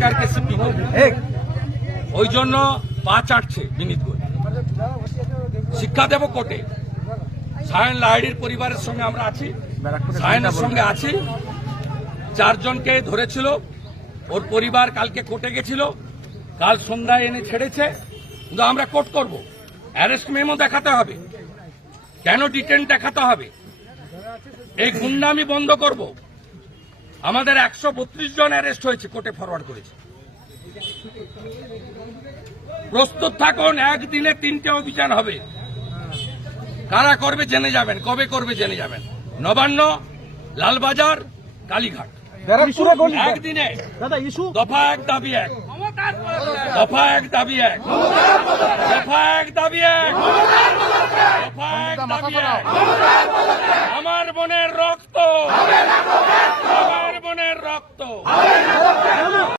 সরকারকে সিপি ওই জন্য পা চাটছে বিনীত গোয়েল। শিক্ষা দেব কোর্টে। সায়ন লাহিড়ীর পরিবারের সঙ্গে আমরা আছি, সায়নের সঙ্গে আছি। 4 জনকে ধরেছিল, ওর পরিবার কালকে কোর্টে গেছিল, কাল সন্ধ্যায় এনে ছেড়েছে। কিন্তু আমরা কোর্ট করব, অ্যারেস্ট মেমো দেখাতে হবে, কেন ডিটেন দেখাতে হবে, এই গুন্ডামি বন্ধ করব। আমাদের 132 জন অ্যারেস্ট হয়েছে, কোর্টে ফরওয়ার্ড করেছে। প্রস্তুত থাকুন, একদিনে 3টে অভিযান হবে। কারা করবে জেনে যাবেন, কবে করবে জেনে যাবেন। নবান্ন, লালবাজার, কালীঘাট, একদিনে। দফা 1 দাবি 1, দফা 1 দাবি 1, দফা 1 দাবি 1, দফা 1 দাবি 1। আমার বোনের রক্ত, আমার বোনের রক্ত।